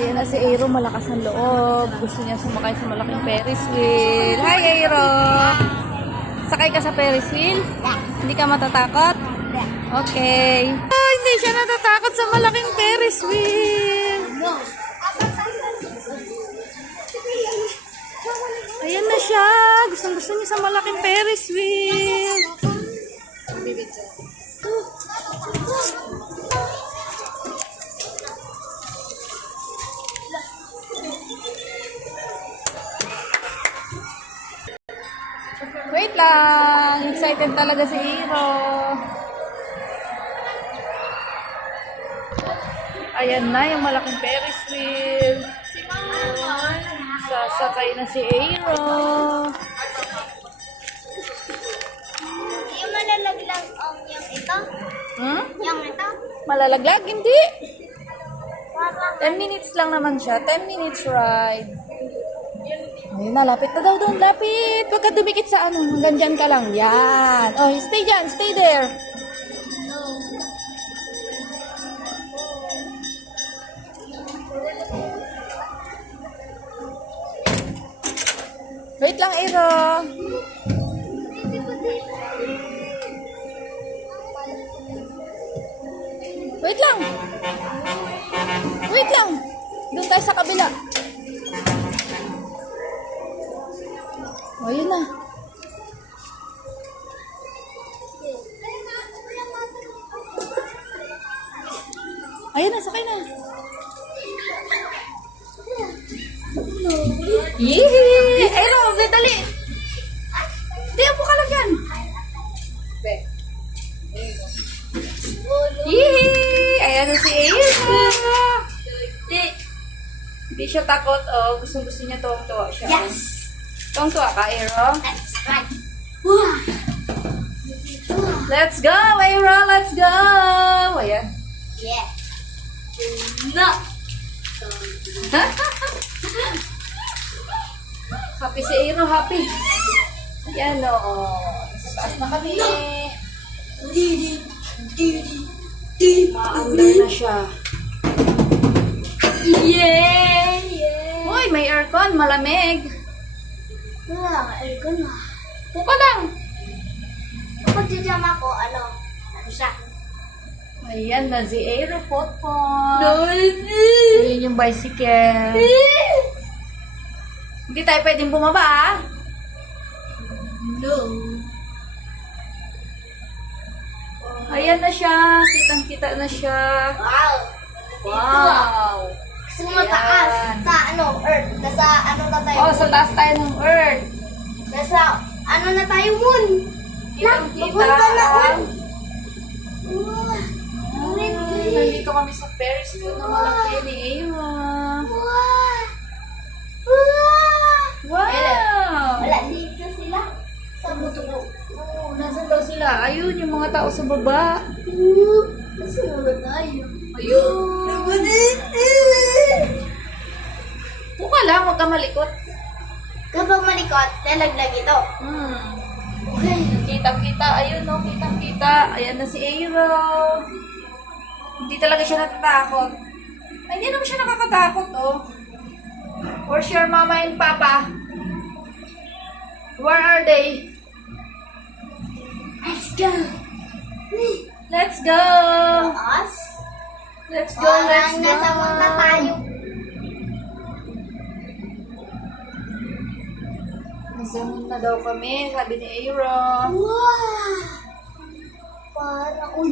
Ayan na si Aero, malakas ang loob. Gusto niya sumakay sa malaking Ferris wheel. Hi, Aero! Sakay ka sa Ferris wheel? Hindi ka matatakot? Okay. Oh, hindi siya natatakot sa malaking Ferris wheel. Ayan na siya. Gusto niya sa malaking Ferris wheel. Wait lang. Excited talaga si Hiro. Ayan na yung malaking Ferris wheel. Sasakay na si Hiro. Yung malalaglag yung ito? Hmm? Yung ito? Malalaglag? Hindi. 10 Parang minutes lang naman siya. 10 minutes ride. Ayun na, lapit na daw doon. Lapit. Huwag ka dumikit sa ano. Hanggang dyan ka lang. Yan. Oh, stay dyan. Stay there. Wait lang, Aero. Wait lang. Wait lang. Doon tayo sa kabila. O, yun na. Ayun na, sakay na. Yee! Aero, dali. Di, upo ka lang yan. Yee! Ayan na si Aero. Hindi siya takot. Oh, gusto niya tuwang-tuwa siya. yes! Tuwang-tuwa ka, Aero? That's right. Wow! Let's go, Aero! Let's go! Ayan. Yeah. No! Happy si Aero, happy. Ayan, o. Sa taas na kami. Maandar na siya. Yeah! Yeah! Uy, may aircon, malamig. Wala, aircon na. Puka lang. Kapag jam ako, ano siya? Ayan na si Aero, potpot. No! Ayan yung bicycle. Hindi tayo pwedeng bumaba, ah. No! Ayan na siya. Kitang-kita na siya. Wow! Wow. Gusto mo mataas Ayan. sa Earth. Nasa ano na tayo? Oh, sa taas tayo ng Earth. Nasa ano na tayo, moon? Kitang-kita. Papunta na, Ah, Wow! nandito kami sa Ferris wheel na malaki ni Aero. Wow! Wow! Wow! Wala dito sila. Sa butulog. Oh, nasan daw sila? Ayun, yung mga tao sa baba. Nasunod tayo. Ayun. Puka lang, huwag ka malikot. Kapag malikot, lalaglag ito. Okay. Kitang-kita, ayun no, kitang-kita. Ayan na si Aero. Hindi talaga siya natatakot. Ay, hindi naman siya nakakatakot, oh. Where's your mama and papa? Where are they? Let's go. Let's go! Us? Let's go, let's go! Nasa moon na tayo. Nasa moon na daw kami, sabi ni Aero. Wow! Para, uy,